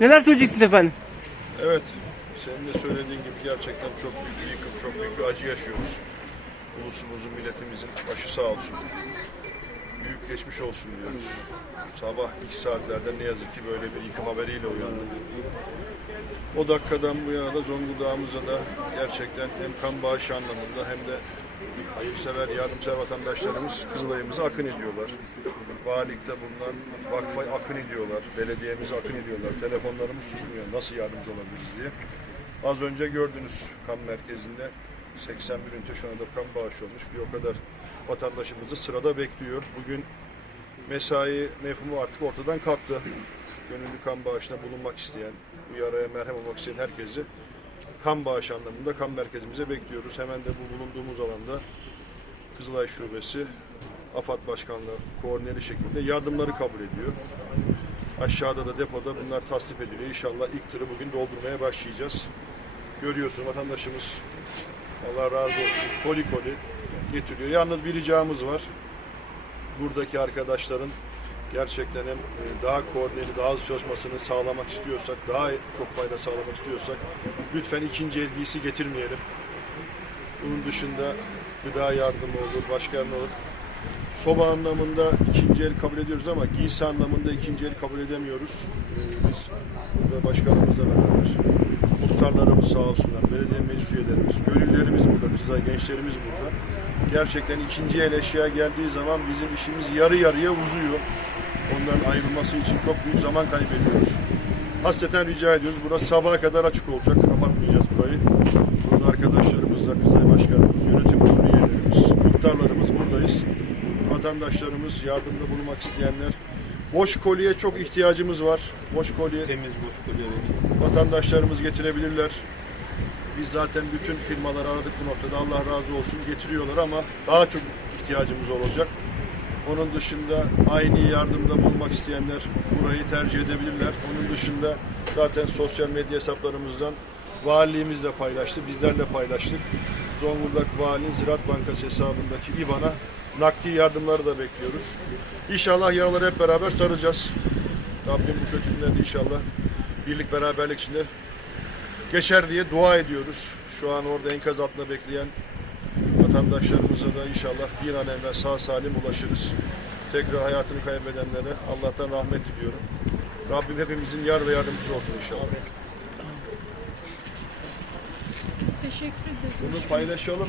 Neler söyleyeceksiniz efendim? Evet, senin de söylediğin gibi gerçekten çok büyük bir yıkım, çok büyük bir acı yaşıyoruz. Ulusumuzun, milletimizin başı sağ olsun. Büyük geçmiş olsun diyoruz. Sabah ilk saatlerde ne yazık ki böyle bir yıkım haberiyle uyandık. O dakikadan bu yana da Zonguldak'ımıza da gerçekten hem kan bağışı anlamında hem de hayırsever, yardımsever vatandaşlarımız Kızılay'ımıza akın ediyorlar. Valilikte bulunan vakfa akın ediyorlar, belediyemize akın ediyorlar. Telefonlarımız susmuyor, nasıl yardımcı olabiliriz diye. Az önce gördünüz kan merkezinde 81 ünite şu anda kan bağışı olmuş. Bir o kadar vatandaşımızı sırada bekliyor. Bugün mesai mefhumu artık ortadan kalktı. Gönüllü kan bağışına bulunmak isteyen, bu yaraya merhem olmak isteyen herkesi kan bağış anlamında kan merkezimize bekliyoruz. Hemen de bu bulunduğumuz alanda Kızılay Şubesi, AFAD Başkanlığı koordineli şekilde yardımları kabul ediyor. Aşağıda da depoda bunlar tasnif ediliyor. İnşallah ilk tırı bugün doldurmaya başlayacağız. Görüyorsun vatandaşımız Allah razı olsun koli koli getiriyor. Yalnız bir ricamız var. Buradaki arkadaşların gerçekten hem e, daha koordineli, daha hızlı çalışmasını sağlamak istiyorsak, daha çok fayda sağlamak istiyorsak lütfen ikinci el giysi getirmeyelim. Bunun dışında gıda yardımı olur, başka ne olur. Soba anlamında ikinci el kabul ediyoruz ama giysi anlamında ikinci el kabul edemiyoruz. Ee, biz burada başkanımızla beraber muhtarlarımız sağ olsunlar, belediye meclis üyelerimiz, gönüllerimiz burada, kızlar gençlerimiz burada. Gerçekten ikinci el eşya geldiği zaman bizim işimiz yarı yarıya uzuyor. Onların ayrılması için çok büyük zaman kaybediyoruz. Hasreten rica ediyoruz. Burası sabaha kadar açık olacak. Kapatmayacağız burayı. Burada arkadaşlarımızla, Kızılay Başkanımız, yönetim kurulu üyelerimiz, muhtarlarımız buradayız. Vatandaşlarımız, yardımda bulunmak isteyenler. Boş kolye çok ihtiyacımız var. Boş kolye Temiz boş kolye vatandaşlarımız getirebilirler. Biz zaten bütün firmaları aradık bu noktada. Allah razı olsun getiriyorlar ama daha çok ihtiyacımız olacak. Onun dışında aynı yardımda bulunmak isteyenler burayı tercih edebilirler. Onun dışında zaten sosyal medya hesaplarımızdan valiliğimiz de paylaştı, bizlerle paylaştık. Zonguldak Valinin Ziraat Bankası hesabındaki IBAN'a nakdi yardımları da bekliyoruz. İnşallah yaraları hep beraber saracağız. Rabbim bu kötülükleri inşallah birlik beraberlik içinde geçer diye dua ediyoruz. Şu an orada enkaz altında bekleyen vatandaşlarımıza da inşallah bir an evvel sağ salim ulaşırız. Tekrar hayatını kaybedenlere Allah'tan rahmet diliyorum. Rabbim hepimizin yar ve yardımcısı olsun inşallah. Teşekkür ederiz. Bunu paylaşalım.